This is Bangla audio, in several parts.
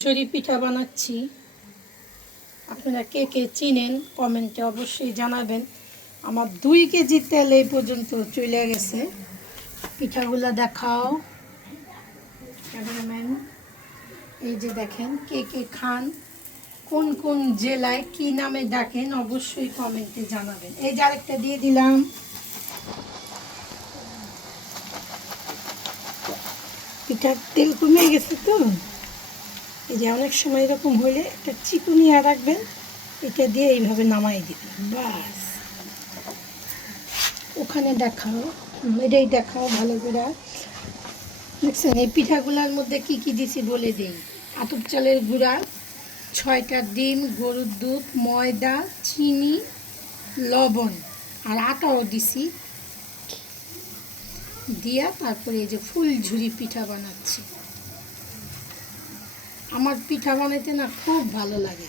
ঝুরি পিঠা বানাচ্ছি। আপনারা কে কে চিনেন কমেন্টে অবশ্যই জানাবেন। আমার 2 কেজি তেল এই পর্যন্ত চলে গেছে। পিঠাগুলো দেখাও ক্যামেরাম্যান। এই যে দেখেন, কে কে খান, কোন কোন জেলায় কি নামে ডাকেন অবশ্যই কমেন্টে জানাবেন। এই যে আরেকটা দিয়ে দিলাম। পিঠার তেল কমে গেছে তো, এই যে অনেক সময় এরকম হলে একটা চিকুনিয়া রাখবেন, এটা দিয়ে এইভাবে নামাই দিবেন, বাস। ওখানে দেখাও, এটাই দেখাও ভালো করে। দেখছেন এই পিঠাগুলোর মধ্যে কি কি দিছি বলে দিই। আতপ চালের গুঁড়া, 6টা ডিম, গরুর দুধ, ময়দা, চিনি, লবণ আর আটাও দিছি। দিয়া তারপরে এই যে ফুল ঝুরি পিঠা বানাচ্ছি। আমার পিঠা বানাইতে না খুব ভালো লাগে।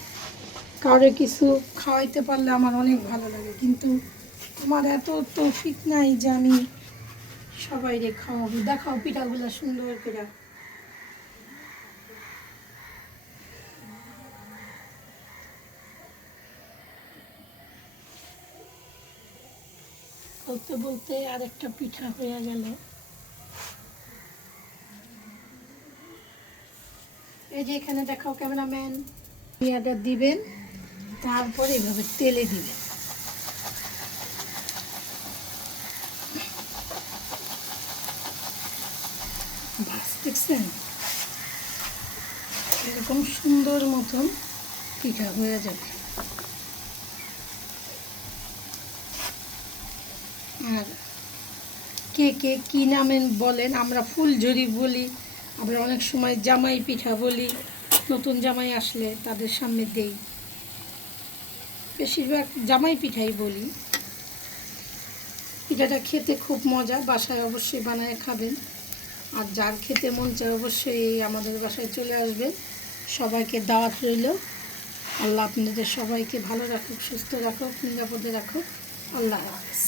কাউরে কিছু খাওয়াইতে পারলে আমার অনেক ভালো লাগে, কিন্তু আমার এত তৌফিক নাই যে আমি সবাইরে খাওয়াবো। দেখাও পিঠাগুলো সুন্দর করে। বলতে বলতে আরেকটা পিঠা হয়ে গেল। এই যে এখানে দেখাও ক্যামেরাম্যান, পেঁয়াজটা দিবেন, তারপরে এভাবে তেলে দিবেন। বাস, দেখছেন এরকম সুন্দর মতন পিঠা হয়ে যাবে। আর কে কে কী নামে বলেন, আমরা ফুলঝুরি বলি, আমরা অনেক সময় জামাই পিঠা বলি। নতুন জামাই আসলে তাদের সামনে দেই, বেশিরভাগ জামাই পিঠাই বলি। পিঠাটা খেতে খুব মজা, বাসায় অবশ্যই বানায় খাবেন। আর যার খেতে মন চায় অবশ্যই আমাদের বাসায় চলে আসবেন। সবাইকে দাওয়াত রইল। আল্লাহ আপনাদের সবাইকে ভালো রাখুক, সুস্থ রাখুক, নিরাপদে রাখুক। আল্লাহ হাফেজ।